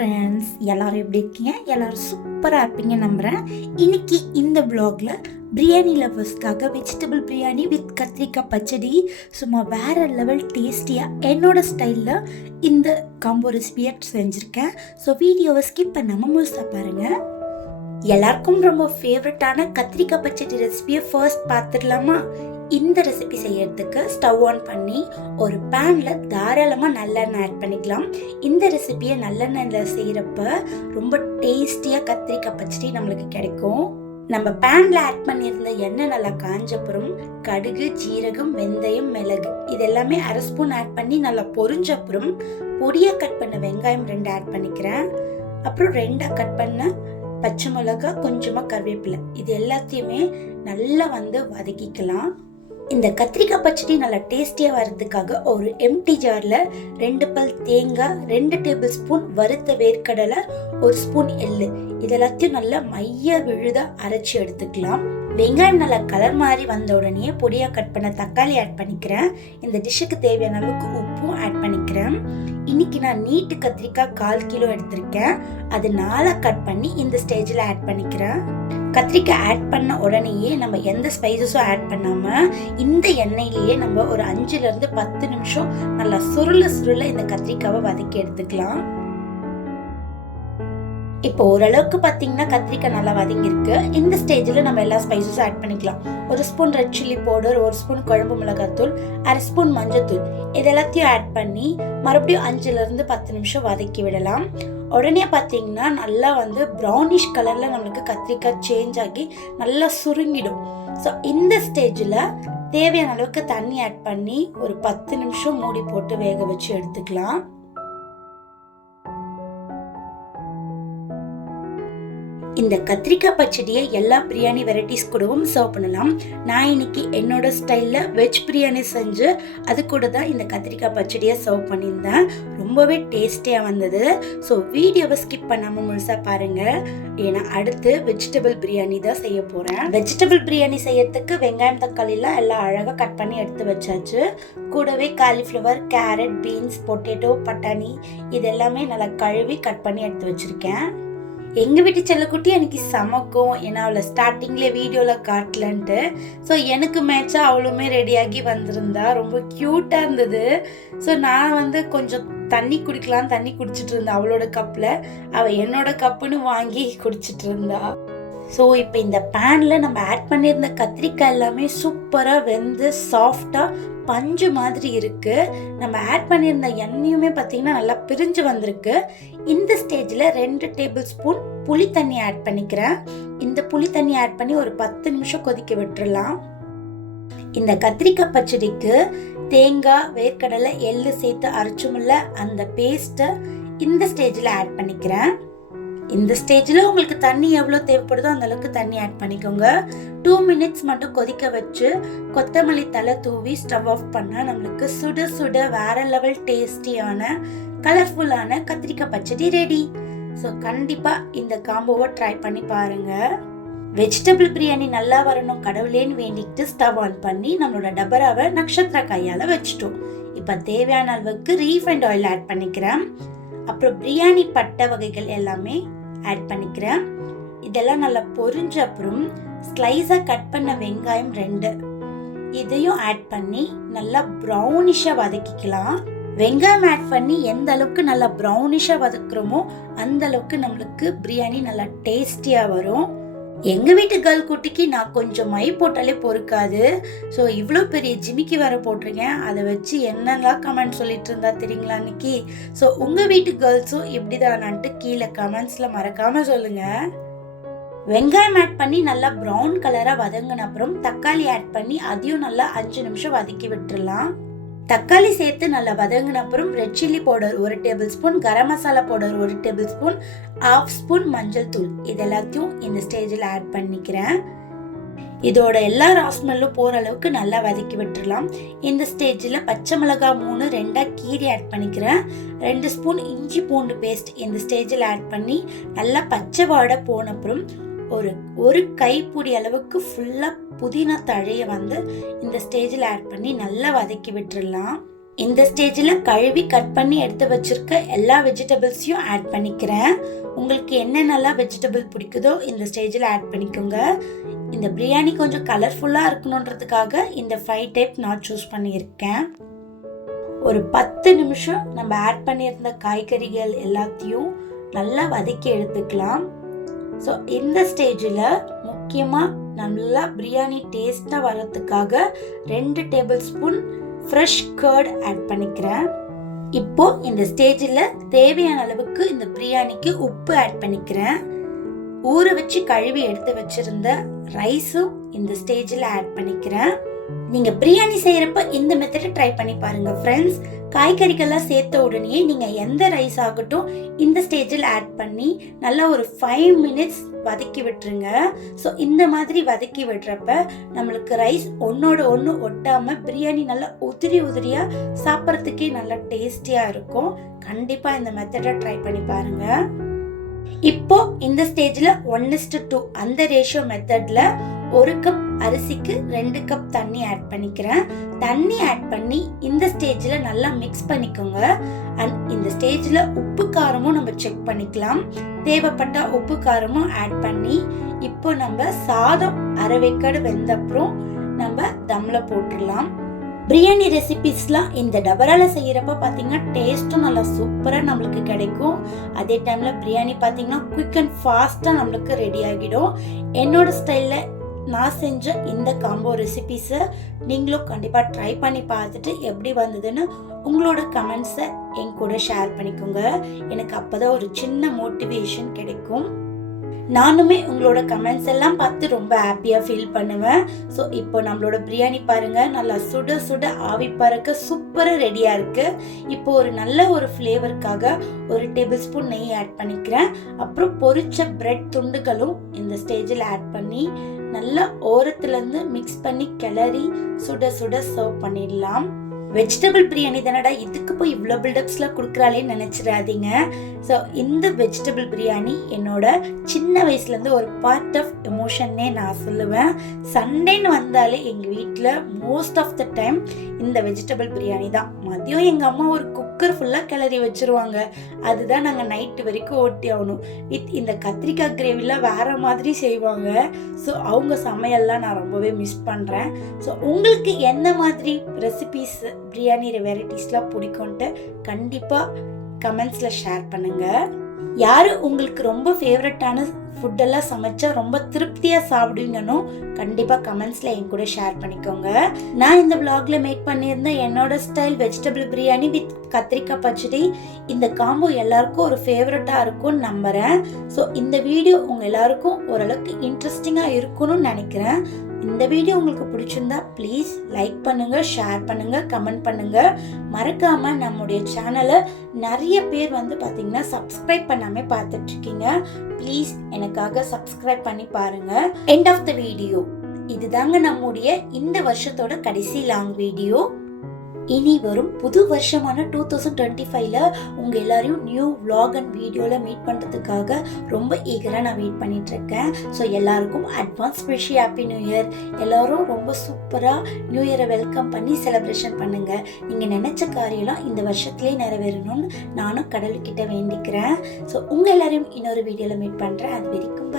Friends, எல்லாரும் எப்படி இருக்கீங்க? எல்லாரும் சூப்பராக இருப்பீங்க நம்புகிறேன். இன்னைக்கு இந்த வ்ளாகில் பிரியாணி லவர்ஸ்க்காக வெஜிடபிள் பிரியாணி வித் கத்திரிக்காய் பச்சடி சும்மா வேறு லெவல் டேஸ்டியாக என்னோட ஸ்டைலில் இந்த காம்போ ரெசிபியை செஞ்சுருக்கேன். ஸோ வீடியோவை ஸ்கிப் பண்ணாமல் முழுசாக பாருங்கள். எல்லாருக்கும் ரொம்ப ஃபேவரட்டான கத்திரிக்காய் பச்சடி ரெசிபியை ஃபர்ஸ்ட் பார்த்துடலாமா? இந்த ரெசிபி செய்யறதுக்கு ஸ்டவ் ஆன் பண்ணி ஒரு பேனில் தாராளமாக நல்லெண்ணெய் ஆட் பண்ணிக்கலாம். இந்த ரெசிபியை நல்லெண்ணெயில் செய்கிறப்ப ரொம்ப டேஸ்டியாக கத்திரிக்காய் பச்சடி நம்மளுக்கு கிடைக்கும். நம்ம பேனில் ஆட் பண்ணியிருந்த எண்ணெய் நல்லா காஞ்சப்புறம் கடுகு, ஜீரகம், வெந்தயம், மிளகு இது எல்லாமே அரை ஸ்பூன் ஆட் பண்ணி நல்லா பொரிஞ்சப்புறம் பொடியாக கட் பண்ண வெங்காயம் 2 ஆட் பண்ணிக்கிறேன். அப்புறம் 2 கட் பண்ண பச்சை மிளகா, கொஞ்சமாக கருவேப்பிலை இது எல்லாத்தையுமே நல்லா வதக்கிக்கலாம். இந்த கத்திரிக்காய் பச்சடி நல்லா டேஸ்டியாக வரதுக்காக ஒரு எம்டி ஜாரில் 2 பல் தேங்காய், 2 டேபிள் ஸ்பூன் வறுத்த வேர்க்கடலை, 1 ஸ்பூன் எள்ளு இது எல்லாத்தையும் நல்லா மைய விழுத அரைச்சி எடுத்துக்கலாம். வெங்காயம் நல்லா கலர் மாதிரி வந்த உடனே பொடியாக கட் பண்ண தக்காளி ஆட் பண்ணிக்கிறேன். இந்த டிஷ்ஷுக்கு தேவையான அளவுக்கு உப்பும் ஆட் பண்ணிக்கிறேன். இன்னைக்கு நான் நீட்டு கத்திரிக்காய் 1/4 கிலோ எடுத்திருக்கேன். அது 4 கட் பண்ணி இந்த ஸ்டேஜில் ஆட் பண்ணிக்கிறேன். கத்திரிக்காய் ஆட் பண்ண உடனேயே நம்ம எந்த ஸ்பைசஸும் ஆட் பண்ணாமல் இந்த எண்ணெயிலேயே நம்ம ஒரு 5-10 நிமிஷம் நல்லா சுருள இந்த கத்திரிக்காவை வதக்கி எடுத்துக்கலாம். இப்போ ஓரளவுக்கு பார்த்தீங்கன்னா கத்திரிக்காய் நல்லா வதங்கியிருக்கு. இந்த ஸ்டேஜில் நம்ம எல்லா ஸ்பைசஸும் ஆட் பண்ணிக்கலாம். 1 spoon red chilli powder, 1 spoon குழம்பு மிளகாத்தூள், அரை ஸ்பூன் மஞ்சத்தூள் இது எல்லாத்தையும் ஆட் பண்ணி மறுபடியும் 5-10 நிமிஷம் வதக்கி விடலாம். உடனே பார்த்தீங்கன்னா நல்லா ப்ரௌனிஷ் கலரில் நம்மளுக்கு கத்திரிக்காய் சேஞ்ச் ஆகி நல்லா சுருங்கிடும். ஸோ இந்த ஸ்டேஜில் தேவையான அளவுக்கு தண்ணி ஆட் பண்ணி ஒரு 10 நிமிஷம் மூடி போட்டு வேக வச்சு எடுத்துக்கலாம். இந்த கத்திரிக்காய் பச்சடியை எல்லா பிரியாணி வெரைட்டிஸ் கூடவும் சர்வ் பண்ணலாம். நான் இன்னைக்கு என்னோட ஸ்டைலில் வெஜ் பிரியாணி செஞ்சு அது கூட தான் இந்த கத்திரிக்காய் பச்சடியை சர்வ் பண்ணியிருந்தேன். ரொம்பவே டேஸ்டியாக வந்தது. ஸோ வீடியோவை ஸ்கிப் பண்ணாமல் முழுசாக பாருங்கள். ஏன்னா அடுத்து வெஜிடபிள் பிரியாணி தான் செய்ய போகிறேன். வெஜிடபிள் பிரியாணி செய்யறதுக்கு வெங்காயம், தக்காளிலாம் எல்லாம் அழகாக கட் பண்ணி எடுத்து வச்சாச்சு. கூடவே காலிஃப்ளவர், கேரட், பீன்ஸ், பொட்டேட்டோ, பட்டாணி இது எல்லாமே நல்லா கழுவி கட் பண்ணி எடுத்து வச்சுருக்கேன். எங்கள் வீட்டு செல்லக்குட்டி எனக்கு சமைக்கும். ஏன்னா அவளை ஸ்டார்டிங்லேயே வீடியோவில் காட்டலன்ட்டு. ஸோ எனக்கு மேட்சாக அவளுமே ரெடியாகி வந்திருந்தா. ரொம்ப க்யூட்டாக இருந்தது. ஸோ நான் கொஞ்சம் தண்ணி குடிச்சிட்டு இருந்தா அவளோட கப்பில். அவள் என்னோட கப்புன்னு வாங்கி குடிச்சிட்டு இருந்தா. ஸோ இப்போ இந்த பேனில் நம்ம ஆட் பண்ணியிருந்த கத்திரிக்காய் எல்லாமே சூப்பராக வெந்து சாஃப்டாக பஞ்சு மாதிரி இருக்குது. நம்ம ஆட் பண்ணியிருந்த எண்ணெயுமே பார்த்திங்கன்னா நல்லா பிரிஞ்சு வந்திருக்கு. இந்த ஸ்டேஜில் 2 டேபிள் ஸ்பூன் புளி தண்ணி ஆட் பண்ணிக்கிறேன். இந்த புளி தண்ணி ஆட் பண்ணி ஒரு 10 நிமிஷம் கொதிக்க விட்டுறலாம். இந்த கத்திரிக்காய் பச்சடிக்கு தேங்காய், வேர்க்கடலை, எள்ளு சேர்த்து அரைச்சுமில்ல அந்த பேஸ்ட்டை இந்த ஸ்டேஜில் ஆட் பண்ணிக்கிறேன். இந்த ஸ்டேஜில் உங்களுக்கு தண்ணி எவ்வளோ தேவைப்படுதோ அந்த அளவுக்கு தண்ணி ஆட் பண்ணிக்கோங்க. 2 மினிட்ஸ் மட்டும் கொதிக்க வச்சு கொத்தமல்லி தலை தூவி ஸ்டவ் ஆஃப் பண்ணால் நம்மளுக்கு சுட சுட வேற லெவல் டேஸ்டியான கலர்ஃபுல்லான கத்திரிக்காய் பச்சடி ரெடி. ஸோ கண்டிப்பாக இந்த காம்போவை ட்ரை பண்ணி பாருங்கள். வெஜிடபிள் பிரியாணி நல்லா வரணும் கடவுளேன்னு வேண்டிட்டு ஸ்டவ் ஆன் பண்ணி நம்மளோட டபராவை நட்சத்திர கையால் வச்சுட்டோம். இப்போ தேவையான அளவுக்கு ரீஃபைண்ட் ஆயில் ஆட் பண்ணிக்கிறேன். அப்புறம் பிரியாணி பட்டை வகைகள் எல்லாமே ஆட் பண்ணிக்கிறேன். இதெல்லாம் நல்லா பொரிஞ்ச அப்புறம் ஸ்லைஸாக கட் பண்ண வெங்காயம் 2 இதையும் ஆட் பண்ணி நல்லா ப்ரௌனிஷாக வதக்கிக்கலாம். வெங்காயம் ஆட் பண்ணி எந்த அளவுக்கு நல்லா ப்ரௌனிஷாக வதக்குறோமோ அந்த அளவுக்கு நம்மளுக்கு பிரியாணி நல்லா டேஸ்டியாக வரும். எங்கள் வீட்டு கேர்ள் குட்டிக்கு நான் கொஞ்சம் மை போட்டாலே பொறுக்காது. ஸோ இவ்வளோ பெரிய ஜிமிக்கி வர போட்டிருக்கேன். அதை வச்சு என்னெல்லாம் கமெண்ட் சொல்லிட்டு இருந்தா தெரியுங்களா அன்னைக்கு. ஸோ உங்கள் வீட்டு கேர்ள்ஸும் இப்படி தானான்ட்டு கீழே கமெண்ட்ஸில் மறக்காமல் சொல்லுங்கள். வெங்காயம் ஆட் பண்ணி நல்லா ப்ரௌன் கலராக வதங்கின அப்புறம் தக்காளி ஆட் பண்ணி அதையும் நல்லா 5 நிமிஷம் வதக்கி விட்டுடலாம். தக்காளி சேர்த்து நல்லா வதங்கின அப்புறம் red chilli powder 1 tablespoon, garam masala powder 1 tablespoon, 1/2 spoon மஞ்சள் தூள் இது எல்லாத்தையும் இந்த ஸ்டேஜில் ஆட் பண்ணிக்கிறேன். இதோட எல்லா ராஸ்மெல்லும் போகிற அளவுக்கு நல்லா வதக்கி விட்டுடலாம். இந்த ஸ்டேஜில் பச்சை மிளகாய் 3 2 கீரி ஆட் பண்ணிக்கிறேன். 2 ஸ்பூன் இஞ்சி பூண்டு பேஸ்ட் இந்த ஸ்டேஜில் ஆட் பண்ணி நல்லா பச்சை வாடை போன அப்புறம் ஒரு கைப்பிடி அளவுக்கு ஃபுல்லாக புதினா தழையை இந்த ஸ்டேஜில் ஆட் பண்ணி நல்லா வதக்கி விட்டுடலாம். இந்த ஸ்டேஜில் கழுவி கட் பண்ணி எடுத்து வச்சிருக்க எல்லா வெஜிடபிள்ஸையும் ஆட் பண்ணிக்கிறேன். உங்களுக்கு என்னென்னலாம் வெஜிடபிள் பிடிக்குதோ இந்த ஸ்டேஜில் ஆட் பண்ணிக்கோங்க. இந்த பிரியாணி கொஞ்சம் கலர்ஃபுல்லாக இருக்கணுன்றதுக்காக இந்த 5 டைப் நான் சூஸ் பண்ணியிருக்கேன். ஒரு 10 நிமிஷம் நம்ம ஆட் பண்ணியிருந்த காய்கறிகள் எல்லாத்தையும் நல்லா வதக்கி எடுத்துக்கலாம். ஸோ இந்த ஸ்டேஜில் முக்கியமாக நல்லா பிரியாணி டேஸ்ட்டாக வர்றதுக்காக 2 tablespoon fresh curd add பண்ணிக்கிறேன். இப்போ இந்த ஸ்டேஜில் தேவையான அளவுக்கு இந்த பிரியாணிக்கு உப்பு ஆட் பண்ணிக்கிறேன். ஊற வச்சு கழுவி எடுத்து வச்சிருந்த ரைஸும் இந்த ஸ்டேஜில் ஆட் பண்ணிக்கிறேன். நீங்க பிரியாணி செய்யறப்ப இந்த மெத்தடை ட்ரை பண்ணி பாருங்க ஃப்ரெண்ட்ஸ். காய்கறிகள்லாம் சேர்த்த உடனே நீங்க எந்த ரைஸ் ஆகட்டும் இந்த ஸ்டேஜில் ஆட் பண்ணி நல்லா ஒரு 5 மினிட்ஸ் வதக்கி விட்டுருங்க. ஸோ இந்த மாதிரி வதக்கி விடுறப்ப நம்மளுக்கு ரைஸ் ஒன்னோட ஒன்று ஒட்டாம பிரியாணி நல்லா உதிரியா சாப்பிட்றதுக்கே நல்லா டேஸ்டியா இருக்கும். கண்டிப்பா இந்த மெத்தடை ட்ரை பண்ணி பாருங்க. இப்போ இந்த ஸ்டேஜில் 1:2 அந்த ரேஷியோ மெத்தட்ல 1 கப் அரிசிக்கு 2 கப் தண்ணி ஆட் பண்ணிக்கிறேன். தண்ணி ஆட் பண்ணி இந்த ஸ்டேஜில் நல்லா மிக்ஸ் பண்ணிக்கோங்க. அண்ட் இந்த ஸ்டேஜில் உப்பு காரமும் நம்ம செக் பண்ணிக்கலாம். தேவைப்பட்ட உப்பு காரமும் ஆட் பண்ணி இப்போ நம்ம சாதம் அரவேக்காடு வெந்தப்புறம் நம்ம தம்ல போட்டுடலாம். பிரியாணி ரெசிபிஸ்லாம் இந்த டபரால செய்யறப்ப பார்த்தீங்கன்னா டேஸ்ட்டும் நல்லா சூப்பராக நம்மளுக்கு கிடைக்கும். அதே டைமில் பிரியாணி பார்த்தீங்கன்னா குயிக் அண்ட் ஃபாஸ்ட்டாக நம்மளுக்கு ரெடி ஆகிடும். என்னோட ஸ்டைலில் நான் செஞ்ச இந்த காம்போ ரெசிபிஸை நீங்களும் கண்டிப்பாக ட்ரை பண்ணி பார்த்துட்டு எப்படி வந்ததுன்னு உங்களோட கமெண்ட்ஸை என் கூட ஷேர் பண்ணிக்கோங்க. எனக்கு அப்போதான் ஒரு சின்ன மோட்டிவேஷன் கிடைக்கும். நானுமே உங்களோட கமெண்ட்ஸ் எல்லாம் பார்த்து ரொம்ப ஹாப்பியாக ஃபீல் பண்ணுவேன். ஸோ இப்போ நம்மளோட பிரியாணி பாருங்க நல்லா சுட சுட ஆவி பறக்க சூப்பராக ரெடியாக இருக்கு. இப்போ ஒரு நல்ல ஒரு ஃப்ளேவருக்காக 1 டேபிள் ஸ்பூன் நெய் ஆட் பண்ணிக்கிறேன். அப்புறம் பொரிச்ச பிரெட் துண்டுகளும் இந்த ஸ்டேஜில் ஆட் பண்ணி நல்லா ஓரத்துலேருந்து மிக்ஸ் பண்ணி கிளறி சுட சுட சர்வ் பண்ணிடலாம். வெஜிடபிள் பிரியாணி தானடா இதுக்கு போய் இவ்வளோ பில்டப்ஸ்லாம் கொடுக்குறாளேன்னு நினச்சிடாதீங்க. ஸோ இந்த வெஜிடபிள் பிரியாணி என்னோட சின்ன வயசுலேருந்து ஒரு பார்ட் ஆஃப் எமோஷன்னே நான் சொல்லுவேன். சண்டேன்னு வந்தாலே எங்கள் வீட்டில் மோஸ்ட் ஆஃப் த டைம் இந்த வெஜிடபிள் பிரியாணி தான். மதியம் எங்கள் அம்மா ஒரு குக்கர் ஃபுல்லாக கிளறி வச்சுருவாங்க. அதுதான் நாங்கள் நைட்டு வரைக்கும் ஓட்டி ஆகணும். வித் இந்த கத்திரிக்காய் கிரேவிலாம் வேறு மாதிரி செய்வாங்க. ஸோ அவங்க சமையல்லாம் நான் ரொம்பவே மிஸ் பண்ணுறேன். ஸோ உங்களுக்கு எந்த மாதிரி ரெசிபீஸ் பிரியாணி வெரைட்டிஸ்லாம் பிடிக்கும்ட்டு கண்டிப்பாக கமெண்ட்ஸில் ஷேர் பண்ணுங்கள். யார் உங்களுக்கு ரொம்ப ஃபேவரட்டான ஃபுட்டெல்லாம் சமைச்சா ரொம்ப திருப்தியாக சாப்பிடுவீங்கன்னு கண்டிப்பாக கமெண்ட்ஸில் என் கூட ஷேர் பண்ணிக்கோங்க. நான் இந்த vlogல மேக் பண்ணியிருந்த என்னோட ஸ்டைல் வெஜிடபிள் பிரியாணி வித் கத்திரிக்காய் பச்சடி இந்த காம்போ எல்லாருக்கும் ஒரு ஃபேவரட்டாக இருக்கும்னு நம்புகிறேன். ஸோ இந்த வீடியோ உங்கள் எல்லாருக்கும் ஓரளவுக்கு இன்ட்ரெஸ்டிங்காக இருக்கும்னு நினைக்கிறேன். இந்த வீடியோ உங்களுக்கு பிடிச்சிருந்தா ப்ளீஸ் லைக் பண்ணுங்க, ஷேர் பண்ணுங்க, கமெண்ட் பண்ணுங்க. மறக்காம நம்முடைய சேனலை நிறைய பேர் வந்து பார்த்தீங்கன்னா சப்ஸ்கிரைப் பண்ணாம பார்த்துட்டு இருக்கீங்க. ப்ளீஸ் எனக்காக சப்ஸ்கிரைப் பண்ணி பாருங்க. எண்ட் ஆஃப் த வீடியோ இதுதாங்க நம்முடைய இந்த வருஷத்தோட கடைசி லாங் வீடியோ. இனி வரும் புது வருஷமான 2025ல உங்க எல்லாரையும் நியூ vlog அண்ட் வீடியோல மீட் பண்றதுக்காக ரொம்ப ஈகரா நான் வெயிட் பண்ணிட்டு இருக்கேன். ஸோ எல்லாருக்கும் advance wish happy new year. எல்லாரும் ரொம்ப சூப்பரா நியூ இயரை வெல்கம் பண்ணி செலிப்ரேஷன் பண்ணுங்க. நீங்க நினைச்ச காரியம்லாம் இந்த வருஷத்துலேயே நிறைவேறணும்னு நானும் கடவுள்கிட்ட வேண்டிக்கிறேன். ஸோ உங்க எல்லாரையும் இன்னொரு வீடியோல மீட் பண்றேன். அது வரைக்கும்